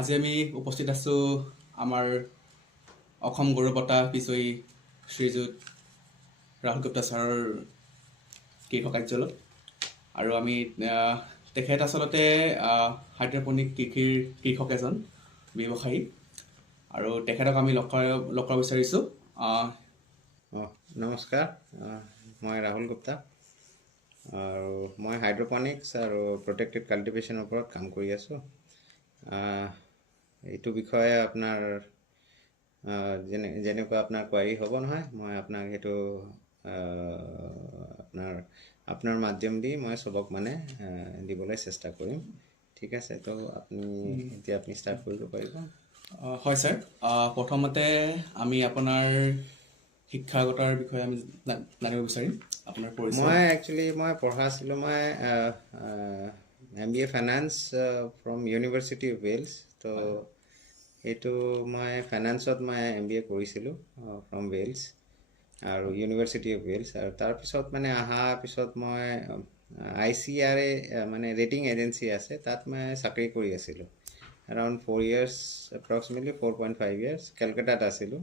আজি আমি উপস্থিত আছোঁ আমাৰ অসম গৌৰৱ বঁটা বিজয়ী শ্ৰীযুত ৰাহুল গুপ্তা ছাৰৰ কৃষক কাৰ্যালয়ত। আৰু আমি তেখেত আচলতে হাইড্ৰপনিক কৃষিৰ কৃষক এজন ব্যৱসায়ী, আৰু তেখেতক আমি লগ কৰিব বিচাৰিছোঁ। নমস্কাৰ, মই ৰাহুল গুপ্তা আৰু মই হাইড্ৰপনিক্স আৰু প্ৰটেক্টেড কাল্টিভেশ্যনৰ ওপৰত কাম কৰি আছোঁ। এইটো বিষয়ে আপোনাৰ যেনেকুৱা আপোনাৰ কোৱাৰি হ'ব নহয়, মই আপোনাক সেইটো আপোনাৰ মাধ্যম দি মই চবক মানে দিবলৈ চেষ্টা কৰিম। ঠিক আছে, তো আপুনি ষ্টাৰ্ট কৰিব পাৰিব। হয় ছাৰ, প্ৰথমতে আমি আপোনাৰ শিক্ষাগতৰ বিষয়ে আমি জানিব বিচাৰিম আপোনাৰ পৰিচয়। মই পঢ়া আছিলোঁ। মই MBA finance from university of Wales. তো সেইটো মই ফাইনেন্সত মই MBA কৰিছিলোঁ ফ্ৰম ৱেলছ আৰু ইউনিভাৰ্চিটি অফ ৱেলছ। আৰু তাৰপিছত মানে অহাৰ পিছত মই ICRA মানে ৰেটিং এজেঞ্চি আছে, তাত মই চাকৰি কৰি আছিলোঁ এৰাউণ্ড 4 years, এপ্ৰক্সিমেটলি 4.5 years কেলকাতাত আছিলোঁ।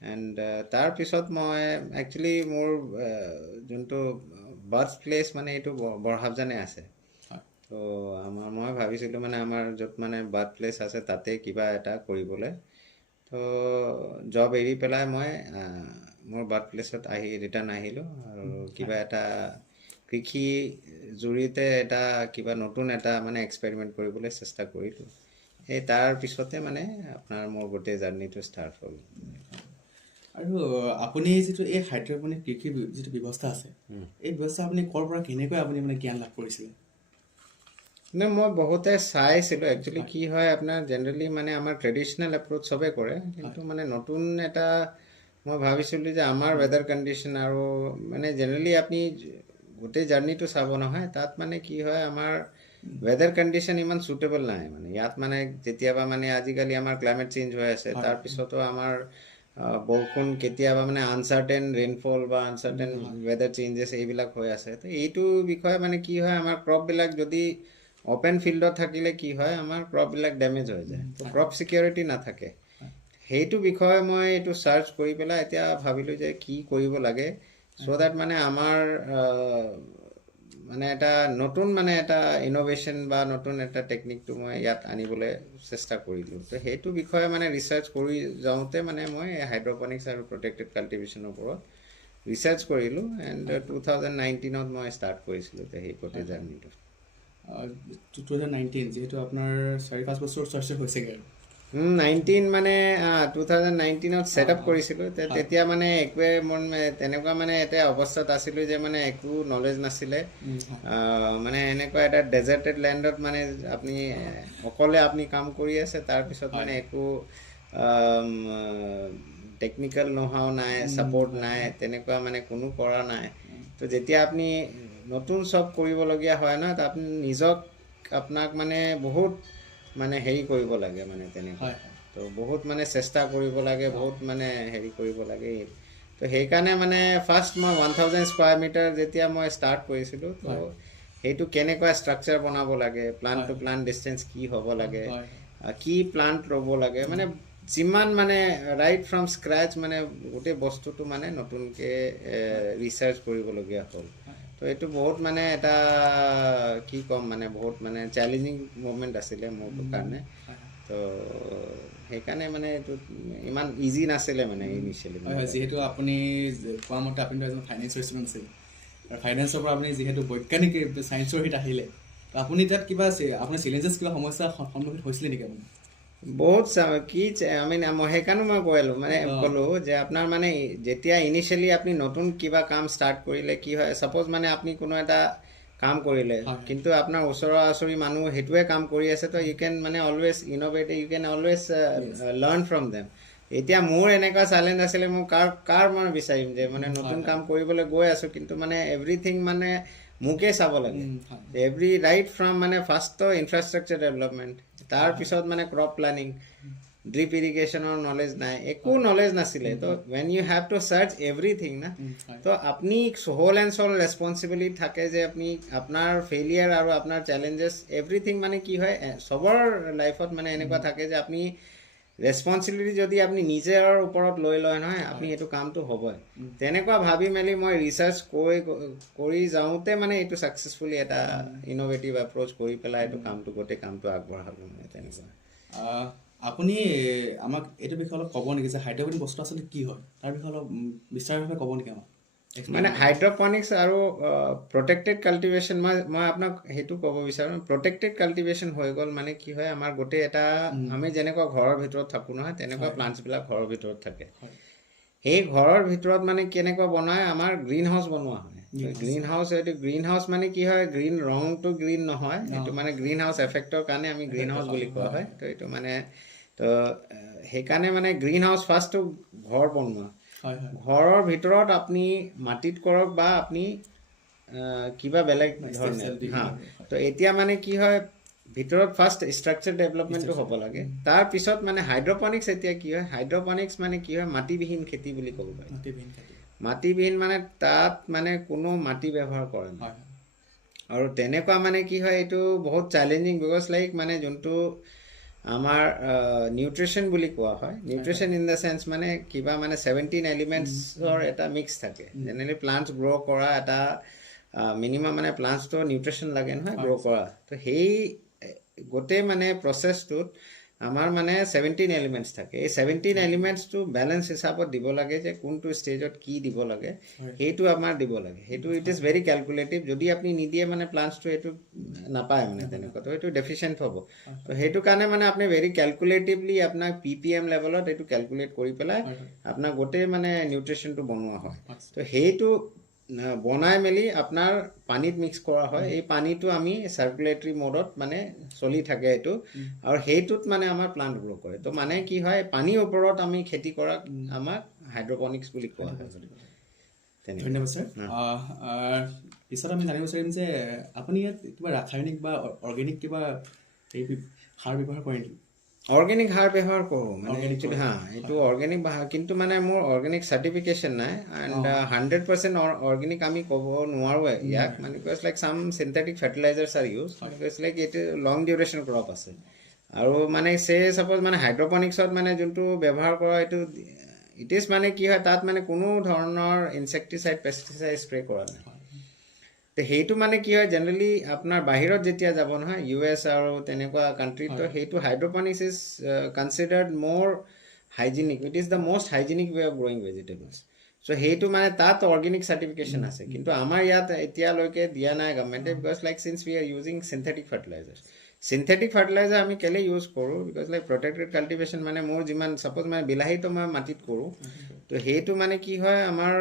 এণ্ড তাৰপিছত মই একচুৱেলি মোৰ যোনটো বাৰ্থ প্লেচ মানে এইটো বৰহাবজানে আছে। তো মই ভাবিছিলোঁ মানে আমাৰ য'ত মানে বাৰ্থ প্লেচ আছে তাতে কিবা এটা কৰিবলৈ। তো জব এৰি পেলাই মই মোৰ বাৰ্থ প্লেচত ৰিটাৰ্ণ আহিলোঁ আৰু কিবা এটা কৃষি জৰিয়তে কিবা নতুন এটা মানে এক্সপেৰিমেণ্ট কৰিবলৈ চেষ্টা কৰিলোঁ। সেই তাৰ পিছতে মানে আপোনাৰ মোৰ গোটেই জাৰ্ণিটো ষ্টাৰ্ট হ'ল। আৰু আপুনি যিটো এই হাইড্ৰপনিক কৃষিৰ যিটো ব্যৱস্থা আছে, এই ব্যৱস্থা আপুনি ক'ৰ পৰা কেনেকৈ আপুনি মানে জ্ঞান লাভ কৰিছিলে? মই বহুতে চাইছিলোঁ। একচুৱেলি কি হয়, আপোনাৰ জেনেৰেলি মানে আমাৰ ট্ৰেডিশ্যনেল এপ্ৰ'চ চবে কৰে, কিন্তু মানে নতুন এটা মই ভাবিছিলোঁ যে আমাৰ ৱেডাৰ কণ্ডিশ্যন আৰু মানে জেনেৰেলি আপুনি গোটেই জাৰ্ণিটো চাব নহয়, তাত মানে কি হয় আমাৰ ৱেডাৰ কণ্ডিশ্যন ইমান চুটেবল নাই। মানে ইয়াত মানে যেতিয়াবা মানে আজিকালি আমাৰ ক্লাইমেট চেঞ্জ হৈ আছে, তাৰপিছতো আমাৰ বৰষুণ কেতিয়াবা মানে আনচাৰ্টেন ৰেইনফল বা আনচাৰ্টেন ৱেডাৰ চেঞ্জেছ এইবিলাক হৈ আছে। তো এইটো বিষয়ে মানে কি হয়, আমাৰ ক্ৰপবিলাক যদি অ'পেন ফিল্ডত থাকিলে কি হয়, আমাৰ ক্ৰপবিলাক ডেমেজ হৈ যায়, তো ক্ৰপ ছিকিউৰিটি নাথাকে। সেইটো বিষয়ে মই এইটো চাৰ্চ কৰি পেলাই এতিয়া ভাবিলোঁ যে কি কৰিব লাগে চ' ডেট মানে আমাৰ মানে এটা নতুন মানে এটা ইন'ভেশ্যন বা নতুন এটা টেকনিকটো মই ইয়াত আনিবলৈ চেষ্টা কৰিলোঁ। তো সেইটো বিষয়ে মানে ৰিচাৰ্চ কৰি যাওঁতে মানে মই হাইড্ৰপনিক্স আৰু প্ৰটেক্টেড কাল্টিভেশ্যনৰ ওপৰত ৰিচাৰ্চ কৰিলোঁ। এণ্ড 2019 মই ষ্টাৰ্ট কৰিছিলোঁ সেই গোটেই জাৰ্ণিটো। 2019 যিহেতু আপোনাৰ 4-5 বছৰ চৰ্চা হৈছেগৈ। 19 মানে 2019 ছেট আপ কৰিছিলোঁ। তেতিয়া মানে একোৱে তেনেকুৱা মানে এটা অৱস্থাত আছিলোঁ যে মানে একো নলেজ নাছিলে। মানে এনেকুৱা এটা ডেজাৰ্টেড লেণ্ডত মানে আপুনি অকলে আপুনি কাম কৰি আছে, তাৰপিছত মানে একো টেকনিকেল নোহাও নাই, ছাপৰ্ট নাই, তেনেকুৱা মানে কোনো কৰা নাই। তো যেতিয়া আপুনি নতুন চব কৰিবলগীয়া হয় ন, তো আপুনি আপোনাক মানে বহুত মানে হেৰি কৰিব লাগে মানে তেনেকুৱা। তো বহুত মানে চেষ্টা কৰিব লাগে, বহুত মানে হেৰি কৰিব লাগে। তো সেইকাৰণে মানে ফাৰ্ষ্ট মই 1000 স্কুৱাৰ মিটাৰ যেতিয়া মই ষ্টাৰ্ট কৰিছিলোঁ, তো সেইটো কেনেকুৱা ষ্ট্ৰাকচাৰ বনাব লাগে, প্লান্ট টু প্লান্ট ডিষ্টেঞ্চ কি হ'ব লাগে, কি প্লান্ট ল'ব লাগে, মানে যিমান মানে ৰাইট ফ্ৰম স্ক্ৰেচ মানে গোটেই বস্তুটো মানে নতুনকৈ ৰিচাৰ্চ কৰিবলগীয়া হ'ল। তো এইটো বহুত মানে এটা কি ক'ম, মানে বহুত মানে চেলেঞ্জিং মুভমেণ্ট আছিলে মোৰ কাৰণে। তো সেইকাৰণে মানে এইটো ইমান ইজি নাছিলে মানে ইনিচিয়েলি। হয়, যিহেতু আপুনি কোৱা মতে আপুনি এজন ফাইনেন্সৰ ষ্টুডেণ্ট আছিল, আৰু ফাইনেন্সৰ পৰা আপুনি যিহেতু বৈজ্ঞানিক ছায়েন্সৰ হিত আহিলে, তো আপুনি তাত কিবা আপোনাৰ চেলেঞ্জেছ কিবা সমস্যাৰ সন্মুখীন হৈছিলে নেকি আপুনি? বহুত সেইকাৰণে মই ক'লোঁ যে আপোনাৰ মানে যেতিয়া ইনিচিয়েলি আপুনি নতুন কিবা কাম ষ্টাৰ্ট কৰিলে কি হয়, ছাপ'জ মানে আপুনি কোনো এটা কাম কৰিলে, কিন্তু আপোনাৰ ওচৰা ওচৰি মানুহ সেইটোৱে কাম কৰি আছে, তো ইউ কেন মানে always innovate, you can always learn from them. এতিয়া মোৰ এনেকুৱা চেলেঞ্জ আছিলে, মই কাৰ মই বিচাৰিম যে মানে নতুন কাম কৰিবলৈ গৈ আছোঁ, কিন্তু মানে এভৰিথিং মানে মোকে চাব লাগে। ৰাইট ফ্ৰম মানে ফাৰ্ষ্টৰ ইনফ্ৰাষ্ট্ৰাকচাৰ ডেভেলপমেণ্ট, তাৰপিছত মানে ক্ৰপ প্লানিং, ড্ৰিপ ইৰিগেশ্যনৰ নলেজ নাই, একো নলেজ নাছিলে। তো when you have to search everything না, তো আপুনি হোল এণ্ড চল ৰেচপনচিবিলিটি থাকে যে আপুনি আপোনাৰ ফেইলিয়াৰ আৰু আপোনাৰ চেলেঞ্জেছ এভৰিথিং মানে কি হয় চবৰ লাইফত মানে এনেকুৱা থাকে যে আপুনি ৰেচপনচিবিলিটি যদি আপুনি নিজৰ ওপৰত লৈ লয় নহয়, আপুনি এইটো কামটো হ'বই। তেনেকুৱা ভাবি মেলি মই ৰিচাৰ্চ কৰি যাওঁতে মানে এইটো ছাকচেছফুলি এটা ইন'ভেটিভ এপ্ৰ'চ কৰি পেলাই এইটো গোটেই কামটো আগবঢ়ালোঁ মানে তেনেকুৱা। আপুনি আমাক এইটো বিষয়ে অলপ ক'ব নেকি যে হাইড্ৰপনিক বস্তু আচলতে কি হয়, তাৰ বিষয়ে অলপ বিস্তাৰিতভাৱে ক'ব নেকি আমাক? মানে হাইড্ৰপনিক্স আৰু প্ৰটেক্টেড কাল্টিভেশ্যন, মই আপোনাক সেইটো ক'ব বিচাৰোঁ। প্ৰটেক্টেড কাল্টিভেশ্যন হৈ গ'ল মানে কি হয়, আমাৰ গোটেই এটা আমি যেনেকুৱা ঘৰৰ ভিতৰত থাকোঁ নহয়, তেনেকুৱা প্লাণ্টছবিলাক ঘৰৰ ভিতৰত থাকে। সেই ঘৰৰ ভিতৰত মানে কেনেকুৱা বনায়, আমাৰ গ্ৰীণ হাউচ বনোৱা হয়। গ্ৰীণ হাউচ, এইটো গ্ৰীণ হাউচ মানে কি হয়, গ্ৰীণ ৰংটো গ্ৰীণ নহয়, এইটো মানে গ্ৰীণ হাউচ এফেক্টৰ কাৰণে আমি গ্ৰীণ হাউচ বুলি কোৱা হয়। তো এইটো মানে তো সেইকাৰণে মানে গ্ৰীণ হাউচ ফাৰ্ষ্টটো ঘৰ বনোৱা, ঘৰৰ ভিতৰত আপুনি মাটিত কৰক বা আপুনি কিবা বেলেগ ধৰণে হা। তো এতিয়া মানে কি হয়, ভিতৰত ফাৰ্ষ্ট ষ্ট্ৰাকচাৰ ডেভেলপমেণ্টটো হ'ব লাগে। তাৰপিছত মানে হাইড্ৰপনিক্স এতিয়া কি হয়, হাইড্ৰপনিক্স মানে কি হয়, মাটিবিহীন খেতি বুলি ক'ব পাৰি। মাটিবিহীন মানে তাত মানে কোনো মাটি ব্যৱহাৰ কৰে নাই। আৰু তেনেকুৱা মানে কি হয়, এইটো বহুত চেলেঞ্জিং বিকজ লাইক মানে যোনটো আমাৰ নিউট্ৰিশ্যন বুলি কোৱা হয়, নিউট্ৰিশ্যন ইন দ্য চেন্স মানে কিবা মানে 17 এলিমেণ্টছৰ এটা মিক্স থাকে। জেনেৰেলি প্লাণ্টছ গ্ৰ' কৰা এটা মিনিমাম মানে প্লাণ্টছটো নিউট্ৰিশ্যন লাগে নহয় গ্ৰ' কৰা। তো সেই গোটেই মানে প্ৰচেছটোত আমাৰ মানে 17 এলিমেণ্টছ থাকে। এই 17 এলিমেণ্টছটো বেলেঞ্চ হিচাপত দিব লাগে যে কোনটো ষ্টেজত কি দিব লাগে, সেইটো আমাৰ দিব লাগে। সেইটো ইট ইজ ভেৰি কেলকুলেটিভ। যদি আপুনি নিদিয়ে মানে প্লাণ্টছটো এইটো নাপায় মানে তেনেকুৱা, তো এইটো ডেফিচিয়েণ্ট হ'ব। তো সেইটো কাৰণে মানে আপুনি ভেৰি কেলকুলেটিভলি আপোনাক PPM লেভেলত এইটো কেলকুলেট কৰি পেলাই আপোনাক গোটেই মানে নিউট্ৰিশ্যনটো বনোৱা হয়। তো সেইটো বনাই মেলি আপোনাৰ পানীত মিক্স কৰা হয়। এই পানীটো আমি চাৰ্কুলেটৰী মডত মানে চলি থাকে এইটো, আৰু সেইটোত মানে আমাৰ প্লাণ্ট গ্ৰ' কৰে। তো মানে কি হয়, পানীৰ ওপৰত আমি খেতি কৰাক আমাক হাইড্ৰপনিক্স বুলি কোৱা হয়। ধন্যবাদ ছাৰ। পিছত আমি জানিব বিচাৰিম যে আপুনি ইয়াত কিবা ৰাসায়নিক বা অৰ্গেনিক কিবা এই সাৰ ব্যৱহাৰ কৰে নেকি? অৰ্গেনিক সাৰ ব্যৱহাৰ কৰোঁ মানে একচুৱেলি হা, এইটো অৰ্গেনিক কিন্তু মানে মোৰ অৰ্গেনিক চাৰ্টিফিকেশ্যন নাই। এণ্ড 100% অৰ্গেনিক আমি ক'ব নোৱাৰোঁ ইয়াক, মানে বিকজ লাইক চাম synthetic fertilisers R use, because like এইটো লং ডিউৰেশ্যন ক্ৰপ আছে। আৰু মানে ছাপ'জ মানে হাইড্ৰপনিক্সত মানে যোনটো ব্যৱহাৰ কৰা এইটো ইট ইজ মানে কি হয়, তাত মানে কোনো ধৰণৰ ইনছেক্টিচাইড পেষ্টিচাইড স্প্ৰে কৰা নাই। তো সেইটো মানে কি হয়, জেনেৰেলি আপোনাৰ বাহিৰত যেতিয়া যাব নহয়, US আৰু তেনেকুৱা কাণ্ট্ৰিত, তো সেইটো hydroponics is considered more hygienic, it is the most hygienic way of growing vegetables. So' সেইটো মানে তাত অৰ্গেনিক চাৰ্টিফিকেশ্যন আছে, কিন্তু আমাৰ ইয়াত এতিয়ালৈকে দিয়া নাই গভৰ্ণমেণ্টে, because like since we are using synthetic fertilisers. Synthetic fertiliser আমি কেলৈ ইউজ কৰোঁ, বিকজ লাইক প্ৰটেক্টেড কাল্টিভেশ্যন মানে মোৰ যিমান ছাপ'জ মানে বিলাহীটো মই মাটিত কৰোঁ, তো সেইটো মানে কি হয়, আমাৰ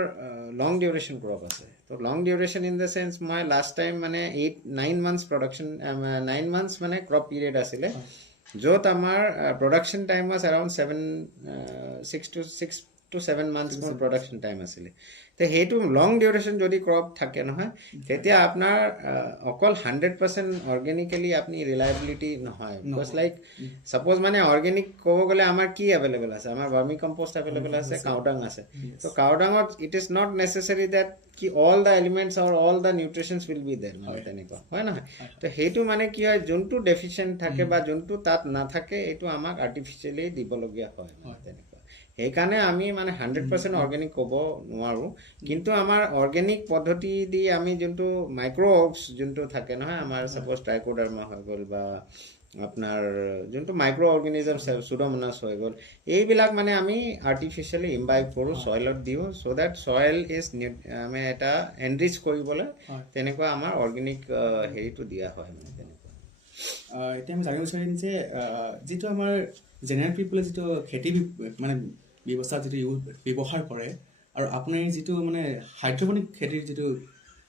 লং ডিউৰেশ্যন ক্ৰপ আছে। তো লং ডিউৰেশ্যন ইন দ্য চেন্স মই লাষ্ট টাইম মানে 9 months প্ৰডাকশ্যন, 9 months মানে ক্ৰপ পিৰিয়ড আছিলে, য'ত আমাৰ production time was around 6 to 7 months মোৰ প্ৰডাকশ্যন টাইম আছিলে। তো সেইটো লং ডিউৰেশ্যন যদি ক্ৰপ থাকে নহয়, তেতিয়া আপোনাৰ অকল 100% অৰ্গেনিকেলি আপুনি ৰিলায়েবিলিটি নহয়। বিকজ লাইক ছাপ'জ মানে অৰ্গেনিক ক'ব গ'লে আমাৰ কি এভেইলেবল আছে, আমাৰ ভাৰ্মি কম্পষ্ট এভেইলেবল আছে, কাউডাং আছে। তো কাউডাঙত it is not necessary that কি অল দ্য এলিমেণ্টছ আৰু all the nutritions will be there, মানে তেনেকুৱা হয় নহয়। তো সেইটো মানে কি হয়, যোনটো ডেফিচিয়েণ্ট থাকে বা যোনটো তাত নাথাকে, এইটো আমাক আৰ্টিফিচিয়েলি দিবলগীয়া হয় মানে তেনেকুৱা। সেইকাৰণে আমি মানে 100% অৰ্গেনিক ক'ব নোৱাৰোঁ, কিন্তু আমাৰ অৰ্গেনিক পদ্ধতি দি আমি যোনটো মাইক্ৰ'অবছ যোনটো থাকে নহয়, আমাৰ ছাপ'জ ট্ৰাইকোডাৰ্মা হৈ গ'ল বা আপোনাৰ যোনটো মাইক্ৰ' অৰ্গেনিজম চুডোমনাছ হৈ গ'ল, এইবিলাক মানে আমি আৰ্টিফিচিয়েলি ইম্বাইব কৰোঁ, ছইলত দিওঁ, চ' ডেট ছইল ইজ আমি এটা এনৰিচ কৰিবলৈ তেনেকুৱা আমাৰ অৰ্গেনিক হেৰিটো দিয়া হয় মানে তেনেকুৱা। এতিয়া আমি জানিব বিচাৰিম যে যিটো আমাৰ জেনেৰেল পিপলে যিটো খেতি মানে ব্যৱস্থা যিটো ব্যৱহাৰ কৰে, আৰু আপুনি যিটো মানে হাইড্ৰপনিক খেতিৰ যিটো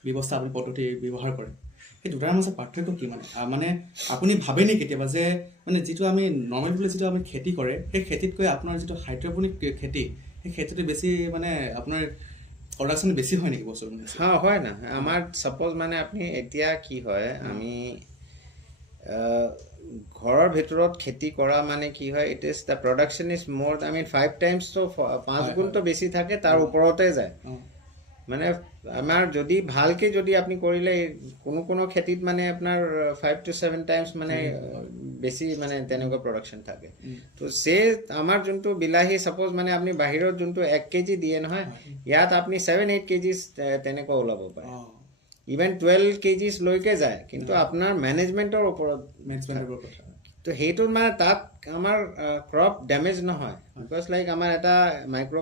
ব্যৱস্থা আপুনি পদ্ধতি ব্যৱহাৰ কৰে, সেই দুটাৰ মাজত পাৰ্থক্য কি? মানে আপুনি ভাবেনে কেতিয়াবা যে মানে যিটো আমি নৰ্মেল পিপলে যিটো আমি খেতি কৰে, সেই খেতিতকৈ আপোনাৰ যিটো হাইড্ৰপনিক খেতি, সেই খেতিটো বেছি মানে আপোনাৰ প্ৰডাকশ্যন বেছি হয় নেকি বছৰ? হয় না, আমাৰ ছাপ'জ মানে আপুনি এতিয়া কি হয়, আমি ঘৰৰ ভিতৰত খেতি কৰা মানে কি হয় it is the production is মোৰ আই মিন 5 টাইমছ তো 5 গুণটো বেছি থাকে তাৰ ওপৰতে যায় অঁ মানে আমাৰ যদি ভালকে যদি আপুনি কৰিলে কোনো খেতিত মানে আপোনাৰ 5 to 7 টাইমছ মানে বেছি মানে তেনেকুৱা প্ৰডাকশ্যন থাকে তো সে আমাৰ যোনটো বিলাহী সাপোজ মানে আপুনি বাহিৰত যোনটো 1 কেজি দিয়ে নহয় ইয়াত আপুনি 7-8 কেজিছ তেনেকুৱা ওলাব পাৰে অঁ ইভেন 12 কেজিছ লৈকে যায় কিন্তু আপোনাৰ মেনেজমেণ্টৰ ওপৰত মেনেজমেণ্টৰ কথা তো সেইটোত মানে তাত আমাৰ ক্ৰপ ডেমেজ নহয় বিকজ লাইক আমাৰ এটা মাইক্ৰ'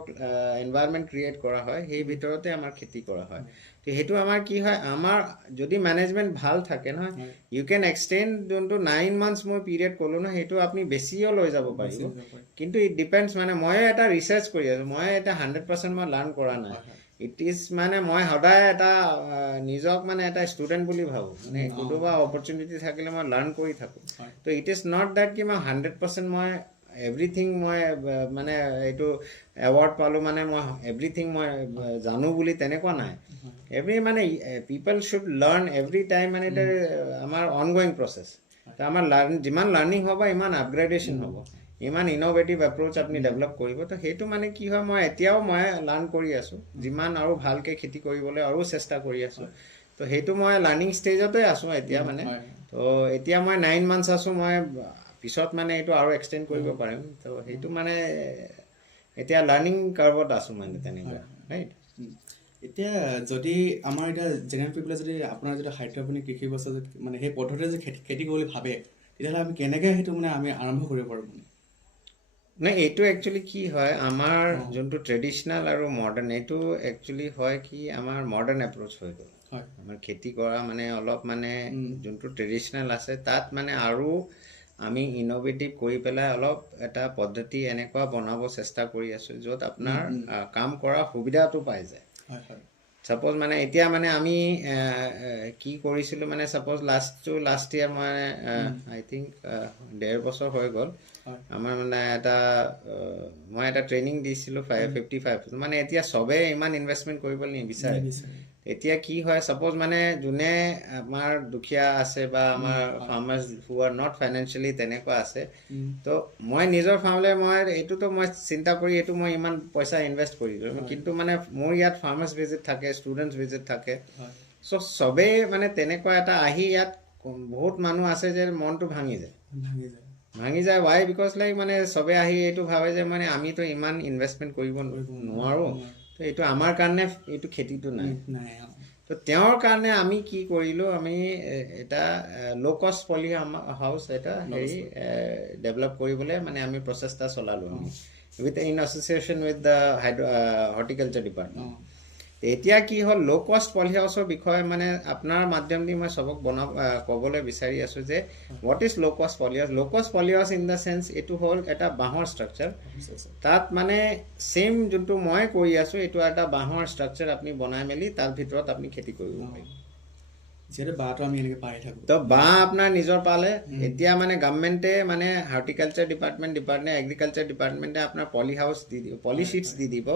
এনভাইৰনমেণ্ট ক্ৰিয়েট কৰা হয় সেই ভিতৰতে আমাৰ খেতি কৰা হয় তো সেইটো আমাৰ কি হয় আমাৰ যদি মেনেজমেণ্ট ভাল থাকে নহয় ইউ কেন এক্সটেণ্ড যোনটো 9 মান্থছ মই পিৰিয়ড ক'লোঁ নহয় সেইটো আপুনি বেছিও লৈ যাব পাৰিব কিন্তু ইট ডিপেণ্ডছ মানে মই এটা ৰিচাৰ্চ কৰি আছোঁ মই এটা 100% মই লাৰ্ণ কৰা নাই ইট ইজ মানে মই সদায় এটা নিজক মানে এটা ষ্টুডেণ্ট বুলি ভাবোঁ মানে কোনোবা অপৰচুনিটি থাকিলে মই লাৰ্ণ কৰি থাকোঁ তো ইট ইজ নট ডেট কি মই 100% মই এভৰিথিং মই মানে এইটো এৱাৰ্ড পালোঁ মানে মই এভৰিথিং মই জানো বুলি তেনেকুৱা নাই এভৰি মানে পিপল শুড লাৰ্ণ এভৰি টাইম মানে এটা আমাৰ অনগয়িং প্ৰচেছ তো আমাৰ যিমান লাৰ্ণিং হ'ব ইমান আপগ্ৰেডেশ্যন হ'ব ইমান ইন'ভেটিভ এপ্ৰ'চ আপুনি ডেভেলপ কৰিব তো সেইটো মানে কি হয় মই এতিয়াও মই লাৰ্ণ কৰি আছোঁ যিমান আৰু ভালকৈ খেতি কৰিবলৈ আৰু চেষ্টা কৰি আছোঁ তো সেইটো মই লাৰ্ণিং ষ্টেজতে আছোঁ এতিয়া মানে তো এতিয়া মই 9 মান্থছ আছোঁ মই পিছত মানে এইটো আৰু এক্সটেণ্ড কৰিব পাৰিম তো সেইটো মানে এতিয়া লাৰ্ণিং কাৰ্ভত আছোঁ মানে তেনেকুৱা ৰাইট এতিয়া যদি আমাৰ এতিয়া জেনেৰেল পিপলে যদি আপোনাৰ যদি হাইড্ৰপনিক কৃষি ব্যৱস্থা মানে সেই পদ্ধতিৰে যে খেতি কৰিবলৈ ভাবে তেতিয়াহ'লে আমি কেনেকৈ সেইটো মানে আমি আৰম্ভ কৰিব পাৰোঁ মানে নাই এইটো একচুৱেলি কি হয় আমাৰ যোনটো ট্ৰেডিশ্যনেল আৰু মডাৰ্ণ এইটো একচুৱেলি হয় কি আমাৰ মডাৰ্ণ এপ্ৰ'চ হৈ গ'ল হয় আমাৰ খেতি কৰা মানে অলপ মানে যোনটো ট্ৰেডিশ্যনেল আছে তাত মানে আৰু আমি ইন'ভেটিভ কৰি পেলাই অলপ এটা পদ্ধতি এনেকুৱা বনাব চেষ্টা কৰি আছোঁ য'ত আপোনাৰ কাম কৰা সুবিধাটো পাই যায় হয় হয় ছাপ'জ মানে এতিয়া মানে আমি কি কৰিছিলোঁ মানে ছাপ'জ লাষ্ট ইয়েৰ মই আই থিংক 1.5 বছৰ হৈ গ'ল আমাৰ মানে এটা মই এটা ট্ৰেইনিং দিছিলোঁ 55 মানে এতিয়া চবেই ইমান ইনভেষ্টমেণ্ট কৰিবলৈ নিবিচাৰে এতিয়া কি হয় ছাপ'জ মানে যোনে আমাৰ দুখীয়া আছে বা আমাৰ farmers who are not financially তেনেকুৱা আছে তো মই নিজৰ ফাৰ্মলৈ মই এইটোতো মই চিন্তা কৰি এইটো মই ইমান পইচা ইনভেষ্ট কৰিলোঁ কিন্তু মানে মোৰ ইয়াত ফাৰ্মাৰ্ছ ভিজিট থাকে ষ্টুডেণ্টছ ভিজিট থাকে চ' চবেই মানে তেনেকুৱা এটা আহি ইয়াত বহুত মানুহ আছে যে মনটো ভাঙি যায় ৱাই বিকজ লাইক মানে চবে আহি এইটো ভাবে যে মানে আমিতো ইমান ইনভেষ্টমেণ্ট কৰিব নোৱাৰোঁ তো এইটো আমাৰ কাৰণে এইটো খেতিটো নাই তো তেওঁৰ কাৰণে আমি কি কৰিলোঁ আমি এটা ল' কষ্ট পলি হাউচ এটা হেৰি ডেভেলপ কৰিবলৈ মানে আমি প্ৰচেষ্টা চলালোঁ আমি with in association with the horticulture department এতিয়া কি হ'ল ল' কষ্ট পলি হাউচৰ বিষয়ে মানে আপোনাৰ মাধ্যম দি মই চবক ক'বলৈ বিচাৰি আছোঁ যে হোৱাট ইজ ল' কষ্ট পলি হাউচ ইন দ্য চেন্স এইটো হ'ল এটা বাঁহৰ ষ্ট্ৰাকচাৰ তাত মানে ছেইম যোনটো মই কৰি আছোঁ এইটো এটা বাঁহৰ ষ্ট্ৰাকচাৰ আপুনি বনাই মেলি তাৰ ভিতৰত আপুনি খেতি কৰিব পাৰিব যিহেতু বাঁহটো আমি এনেকৈ পাই থাকোঁ তো বাঁহ আপোনাৰ নিজৰ পালে এতিয়া মানে গভৰ্ণমেণ্টে মানে হৰ্টিকালচাৰ ডিপাৰ্টমেণ্ট এগ্ৰিকালচাৰ ডিপাৰ্টমেণ্টে আপোনাৰ পলি হাউচ দি দিব পলি শ্বীটছ দি দিব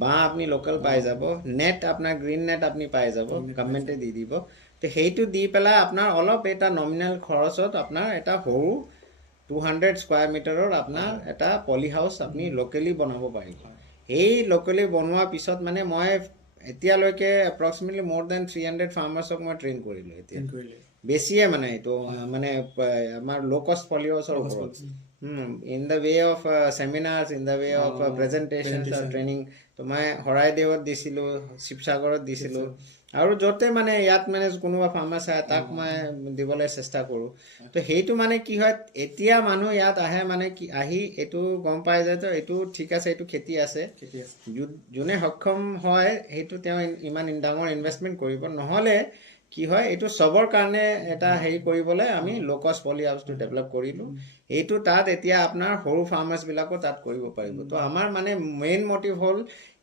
বাঁহ আপুনি লোকেল পাই যাব নেট আপোনাৰ গ্ৰীণ নেট আপুনি পাই যাব গভৰ্ণমেণ্টে দি দিব তো সেইটো দি পেলাই আপোনাৰ অলপ এটা নমিনেল খৰচত আপোনাৰ এটা সৰু 200 স্কুৱাৰ মিটাৰৰ আপোনাৰ এটা পলি হাউচ আপুনি লোকেলি বনাব পাৰিব এই লোকেলি বনোৱাৰ পিছত মানে মই এতিয়ালৈকে এপ্ৰক্সিমেটলি মোৰ দেন 300 ফাৰ্মাৰ্ছক মই ট্ৰেইন কৰিলোঁ এতিয়া বেছিয়ে মানে এইটো মানে আমাৰ ল' কষ্ট পলি হাউচৰ ওপৰত in the way of seminars in the way of presentations আৰু ট্ৰেইনিং তো মই শৰাইদেউত দিছিলোঁ শিৱসাগৰত দিছিলোঁ আৰু য'তে মানে ইয়াত মানে কোনোবা ফাৰ্মাৰ চাই তাক মই দিবলৈ চেষ্টা কৰোঁ তো সেইটো মানে কি হয় এতিয়া মানুহ ইয়াত আহে মানে কি আহি এইটো গম পাই যায় তো এইটো ঠিক আছে এইটো খেতি আছে যোনে সক্ষম হয় সেইটো তেওঁ ইমান ডাঙৰ ইনভেষ্টমেণ্ট কৰিব নহ'লে কি হয় এইটো চবৰ কাৰণে এটা হেৰি কৰিবলৈ আমি ল' কষ্ট পলি হাউচটো ডেভেলপ কৰিলোঁ এইটো তাত এতিয়া আপোনাৰ সৰু ফাৰ্মাৰ্ছবিলাকো তাত কৰিব পাৰিব তো আমাৰ মানে মেইন মটিভ হ'ল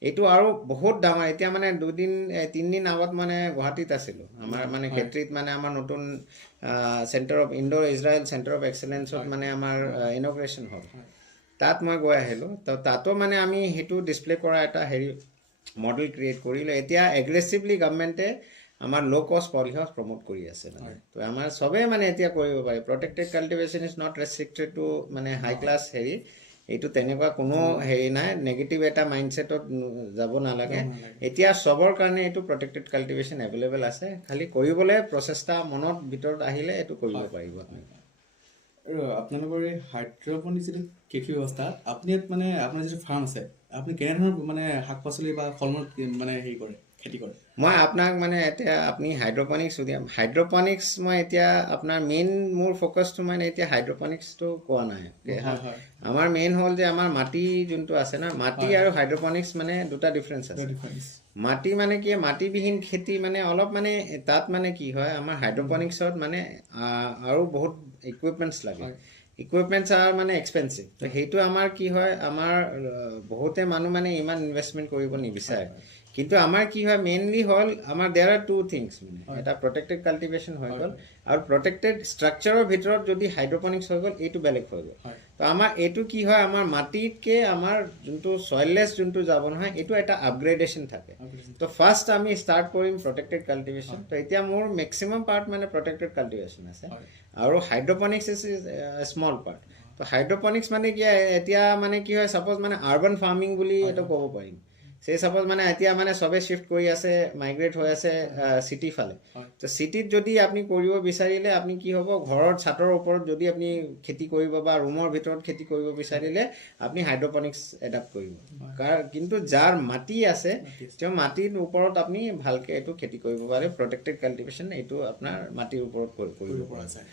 এইটো আৰু বহুত ডাঙৰ এতিয়া মানে 2-3 আগত মানে গুৱাহাটীত আছিলোঁ আমাৰ মানে ক্ষেত্ৰীত মানে আমাৰ নতুন centre of Indo Israel centre of এক্সেলেঞ্চত মানে আমাৰ ইনগ্ৰেশ্যন হ'ল তাত মই গৈ আহিলোঁ তো তাতো মানে আমি সেইটো ডিছপ্লে কৰা এটা হেৰি মডেল ক্ৰিয়েট কৰিলোঁ এতিয়া এগ্ৰেছিভলি গভৰ্ণমেণ্টে আমাৰ ল' কষ্ট পলিহাউচ প্ৰমোট কৰি আছে মানে তো আমাৰ চবেই মানে এতিয়া কৰিব পাৰে protected cultivation is not restricted to মানে হাই ক্লাছ হেৰি এইটো তেনেকুৱা কোনো হেৰি নাই নেগেটিভ এটা মাইণ্ডছেটত যাব নালাগে এতিয়া চবৰ কাৰণে এইটো প্ৰটেক্টেড কাল্টিভেশ্যন এভেইলেবল আছে খালি কৰিবলৈ প্ৰচেষ্টা মনত ভিতৰত আহিলে এইটো কৰিব পাৰিব আপুনি আৰু আপোনালোকৰ এই হাইড্ৰপনিক যিটো কৃষি ব্যৱস্থা আপুনি ইয়াত মানে আপোনাৰ যিটো ফাৰ্ম আছে আপুনি কেনেধৰণৰ মানে শাক পাচলি বা ফল মূল মানে হেৰি কৰে খেতি কৰে মই আপোনাক মানে এতিয়া আপুনি হাইড্ৰপনিক্স মই এতিয়া আপোনাৰ মেইন মোৰ ফ'কাছটো মানে এতিয়া হাইড্ৰপনিক্সটো কোৱা নাই আমাৰ মেইন হ'ল যে আমাৰ মাটি যোনটো আছে ন মাটি আৰু হাইড্ৰপনিক্স মানে দুটা ডিফাৰেঞ্চ আছে মাটি মানে কি মাটিবিহীন খেতি মানে অলপ মানে তাত মানে কি হয় আমাৰ হাইড্ৰপনিক্সত মানে আৰু বহুত ইকুইপমেণ্টছ লাগে ইকুইপমেণ্টছ আৰ মানে এক্সপেঞ্চিভ তো সেইটো আমাৰ কি হয় আমাৰ বহুতে মানুহ মানে ইমান ইনভেষ্টমেণ্ট কৰিব নিবিচাৰে কিন্তু আমাৰ কি হয় মেইনলি হ'ল আমাৰ দেয়াৰ আৰ টু থিংছ মানে এটা প্ৰটেক্টেড কাল্টিভেশ্যন হৈ গ'ল আৰু প্ৰটেক্টেড ষ্ট্ৰাকচাৰৰ ভিতৰত যদি হাইড্ৰপনিক্স হৈ গ'ল এইটো বেলেগ হৈ গ'ল তো আমাৰ এইটো কি হয় আমাৰ মাটিতকৈ আমাৰ যোনটো চইললেছ যোনটো যাব নহয় এইটো এটা আপগ্ৰেডেশ্যন থাকে তো ফাৰ্ষ্ট আমি ষ্টাৰ্ট কৰিম প্ৰটেক্টেড কাল্টিভেশ্যন তো এতিয়া মোৰ মেক্সিমাম পাৰ্ট মানে প্ৰটেক্টেড কাল্টিভেশ্যন আছে আৰু হাইড্ৰপনিক্স ইজ স্মল পাৰ্ট তো হাইড্ৰপনিক্স মানে কি এতিয়া মানে কি হয় ছাপ'জ মানে আৰ্বান ফাৰ্মিং বুলি এইটো ক'ব পাৰিম সেই ছাপ'জ মানে এতিয়া মানে চবে শ্বিফ্ট কৰি আছে মাইগ্ৰেট হৈ আছে চিটি ফালে তো চিটিত যদি আপুনি কৰিব বিচাৰিলে আপুনি কি হ'ব ঘৰৰ ছাদৰ ওপৰত যদি আপুনি খেতি কৰিব বা ৰুমৰ ভিতৰত খেতি কৰিব বিচাৰিলে আপুনি হাইড্ৰপনিক্স এডাপ্ট কৰিব কিন্তু যাৰ মাটি আছে তেওঁ মাটিৰ ওপৰত আপুনি ভালকৈ এইটো খেতি কৰিব পাৰে প্ৰটেক্টেড কাল্টিভেশ্যন এইটো আপোনাৰ মাটিৰ ওপৰত কৰিব পৰা যায়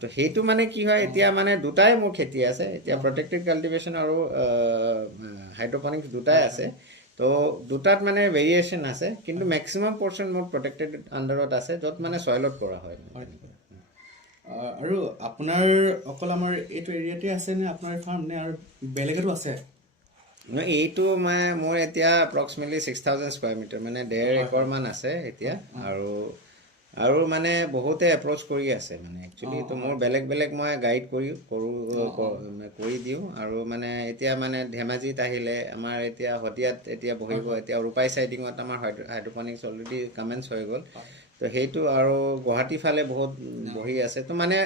তো সেইটো মানে কি হয় এতিয়া মানে দুটাই মোৰ খেতি আছে এতিয়া প্ৰটেক্টেড কাল্টিভেশ্যন আৰু হাইড্ৰপনিক্স দুটাই আছে তো দুটাত মানে ভেৰিয়েশ্যন আছে কিন্তু মেক্সিমাম পৰ্চন মোৰ প্ৰটেক্টেড আণ্ডাৰত আছে য'ত মানে চইলত কৰা হয় আৰু আপোনাৰ অকল আমাৰ এইটো এৰিয়াতে আছে নে আপোনাৰ ফাৰ্ম নে আৰু বেলেগতো আছে এইটো মানে মোৰ এতিয়া এপ্ৰক্সিমেটলি 6,000 স্কুৱাৰ মিটাৰ মানে 1.5 একৰমান আছে এতিয়া আৰু মানে বহুতে এপ্ৰ'চ কৰি আছে মানে একচুৱেলি তো মোৰ বেলেগ বেলেগ মই গাইড কৰি দিওঁ আৰু মানে এতিয়া মানে ধেমাজিত আহিলে আমাৰ এতিয়া শদিয়াত এতিয়া বহিব এতিয়া ৰূপাই চাইডিঙত আমাৰ হাইড্ৰপনিক্স অলৰেডি কামেন্স হৈ গ'ল তো সেইটো আৰু গুৱাহাটী ফালে বহুত বহি আছে তো মানে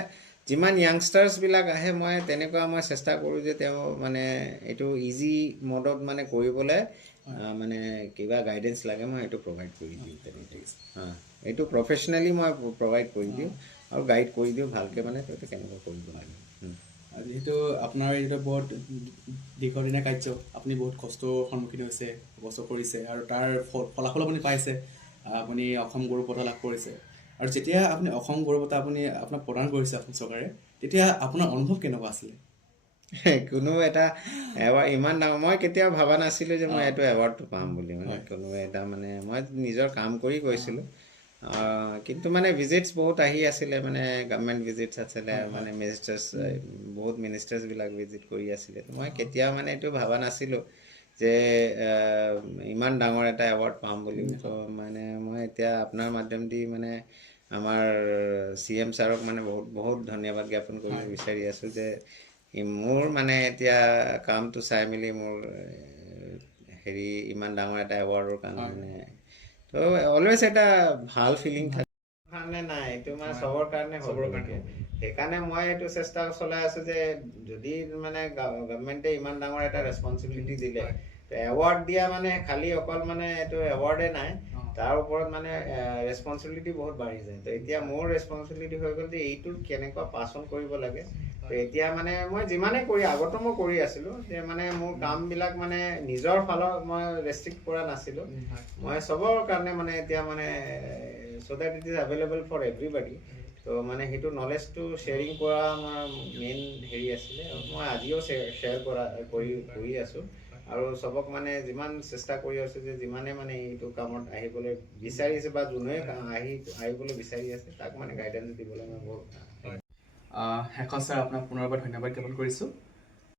যিমান য়াংষ্টাৰ্ছবিলাক আহে মই তেনেকুৱা মই চেষ্টা কৰোঁ যে তেওঁ মানে এইটো ইজি মডত মানে কৰিবলৈ মানে কিবা গাইডেঞ্চ লাগে মই এইটো প্ৰভাইড কৰি দিওঁ তেনেকৈ এইটো প্ৰফেচনেলি মই প্ৰভাইড কৰি দিওঁ আৰু গাইড কৰি দিওঁ ভালকৈ মানে তেওঁ কেনেকৈ কৰিব লাগে যিহেতু আপোনাৰ এইটো বহুত দীৰ্ঘদিনীয়া কাৰ্য আপুনি বহুত কষ্টৰ সন্মুখীন হৈছে কষ্ট কৰিছে আৰু তাৰ ফলাফল আপুনি পাইছে আপুনি অসম গৌৰৱ বঁটা লাভ কৰিছে আৰু যেতিয়া আপুনি অসম গৌৰৱ বঁটা আপুনি আপোনাক প্ৰদান কৰিছে অসম চৰকাৰে তেতিয়া আপোনাৰ অনুভৱ কেনেকুৱা আছিলে কোনো এটা এৱাৰ্ড ইমান ডাঙৰ মই কেতিয়াও ভবা নাছিলোঁ যে মই এইটো এৱাৰ্ডটো পাম বুলি মানে কোনো এটা মানে মই নিজৰ কাম কৰি গৈছিলোঁ কিন্তু মানে ভিজিটছ বহুত আহি আছিলে মানে গভৰ্ণমেণ্ট ভিজিটছ আছিলে মানে মিনিষ্টাৰ্ছ বহুত মিনিষ্টাৰ্ছবিলাক ভিজিট কৰি আছিলে মই কেতিয়াও মানে এইটো ভবা নাছিলোঁ যে ইমান ডাঙৰ এটা এৱাৰ্ড পাম বুলি তো মানে মই এতিয়া আপোনাৰ মাধ্যম দি মানে আমাৰ CM ছাৰক মানে বহুত বহুত ধন্যবাদ জ্ঞাপন কৰিব বিচাৰি আছোঁ যে মোৰ মানে এতিয়া কামটো চাই মেলি মোৰ হেৰি ইমান ডাঙৰ এটা এৱাৰ্ডৰ কাৰণে মানে তো অলৱেজ এটা ভাল ফিলিং থাকে কাৰণে নাই এইটো মানে চবৰ কাৰণে সেইকাৰণে মই এইটো চেষ্টা চলাই আছোঁ যে যদি মানে গভৰ্ণমেণ্টে ইমান ডাঙৰ এটা ৰেচপনচিবিলিটি দিলে এৱাৰ্ড দিয়া মানে খালি অকল মানে এইটো এৱাৰ্ডে নাই তাৰ ওপৰত মানে ৰেচপনচিবিলিটি বহুত বাঢ়ি যায় তো এতিয়া মোৰ ৰেচপনচিবিলিটি হৈ গ'ল যে এইটোত কেনেকুৱা পাছ অন কৰিব লাগে তো এতিয়া মানে মই যিমানে আগতো মই কৰি আছিলোঁ যে মানে মোৰ কামবিলাক মানে নিজৰ ফালৰ মই ৰেষ্ট্ৰিক্ট কৰা নাছিলোঁ মই চবৰ কাৰণে মানে এতিয়া মানে so' that it is available for everybody তো মানে সেইটো নলেজটো শ্বেয়াৰিং কৰা আমাৰ মেইন হেৰি আছিলে আৰু মই আজিও শ্বেয়াৰ কৰি আছোঁ আৰু চবক মানে যিমান চেষ্টা কৰি আছোঁ যে যিমানে মানে এইটো কামত আহিবলৈ বিচাৰিছে বা যোনে আহিবলৈ বিচাৰি আছে তাক মানে গাইডেঞ্চ দিবলৈ মই বহুত শেষত ছাৰ আপোনাক পুনৰবাৰ ধন্যবাদ জ্ঞাপন কৰিছোঁ